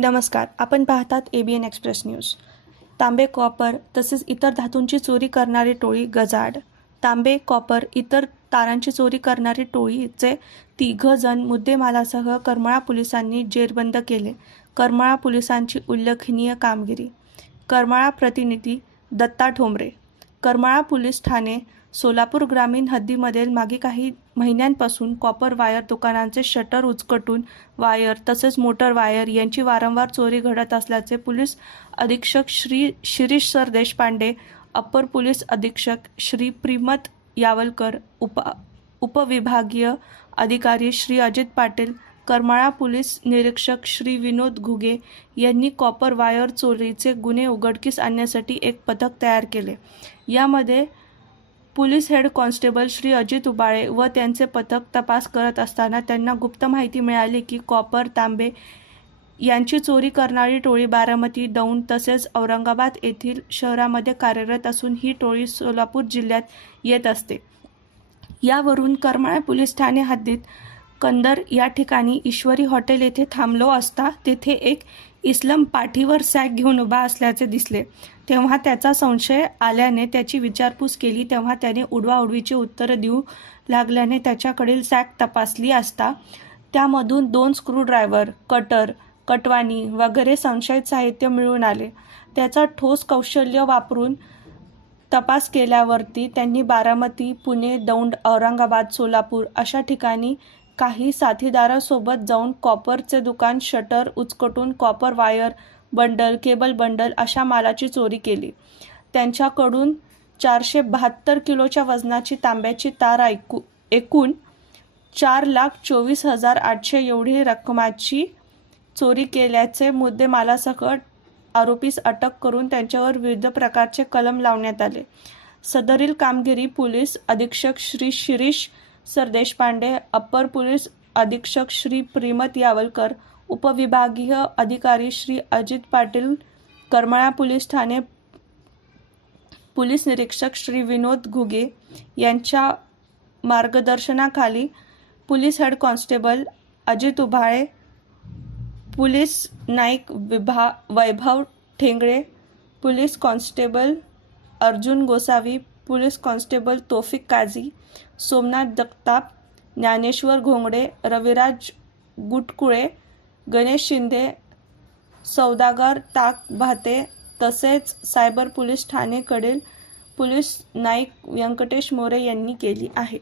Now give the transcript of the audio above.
नमस्कार आपण पाहतात A B N express news Tambe copper तसेच इतर धातूंची चोरी करणारी टोळी गजाड तांबे कॉपर इतर तारांची चोरी करणारी टोळीचे तिघं जण मुद्देमालासह करमळा पोलिसांनी जेरबंद केले. करमळा पोलिसांची उल्लेखनीय कामगिरी. करमळा प्रतिनिधी दत्ता ठोंबरे. करमाळा पोलीस ठाणे सोलापूर ग्रामीण हद्दीमधील मागे काही महिन्यांपासून कॉपर वायर दुकानांचे शटर उचकटून वायर तसेच मोटर वायर यांची वारंवार चोरी घडत असल्याचे पोलीस अधीक्षक Shri Shirish sir Deshpande upper police अधीक्षक श्री प्रिमत यावलकर उप उपविभागीय अधिकारी श्री अजित पाटील करमाळा पोलीस निरीक्षक श्री विनोद घुगे यांनी कॉपर वायर चोरीचे गुन्हे उघडकीस आणण्यासाठी एक पथक तयार केले. यामध्ये police head constable Shri Ajit Ubale व त्यांचे पथक तपास करत असताना त्यांना गुप्त माहिती मिळाली की कॉपर तांबे यांची चोरी करणारी टोळी बारामती दौंड तसेच औरंगाबाद येथील शहरामध्ये कार्यरत असून ही टोळी सोलापूर जिल्ह्यात येत असते. यावरून करमाळा पोलीस ठाणे हद्दीत कंदर या ठिकाणी ईश्वरी हॉटेल येथे थांबलो असता तेथे एक इस्लम पाठीवर सॅक घेऊन उभा असल्याचे दिसले. तेव्हा त्याचा संशय आल्याने त्याची विचारपूस केली. तेव्हा त्याने उडवाउडवीची उत्तरं देऊ लागल्याने त्याच्याकडील सॅक तपासली असता त्यामधून दोन स्क्रूड्रायव्हर कटर कटवानी वगैरे संशयित साहित्य मिळून आले. त्याचा ठोस कौशल्य वापरून तपास केल्यावरती त्यांनी बारामती पुणे दौंड औरंगाबाद सोलापूर अशा ठिकाणी काही साथीदारासोबत जाऊन कॉपरचे दुकान shutter उचकटून copper wire bundle cable bundle अशा मालाची चोरी केली. त्यांच्याकडून चारशे बहात्तर किलोच्या वजनाची तांब्याची तार ऐकू एकूण चार लाख चोवीस हजार आठशे एवढी रकमाची चोरी केल्याचे मुद्देमालासकट आरोपीस अटक करून त्यांच्यावर विविध प्रकारचे कलम लावण्यात आले. सदरील कामगिरी पोलीस अधीक्षक Shri Shirish sir Deshpande upper police अधीक्षक श्री प्रिमत यावलकर उपविभागीय अधिकारी श्री अजित पाटील करमळा पोलीस ठाणे पोलीस निरीक्षक श्री विनोद घुगे यांच्या मार्गदर्शनाखाली police head constable Ajit Ubhale police Naik विभा Vaibhav Thengle police constable Arjun Gosavi police constable Tofik Kazi Somnath Jagtap Dnyaneshwar Ghongade Raviraj Gutkule Ganesh Shinde Saudagar Tak Bhate तसेच cyber police ठाणेकडील police Naik Venkatesh More यांनी केली आहे.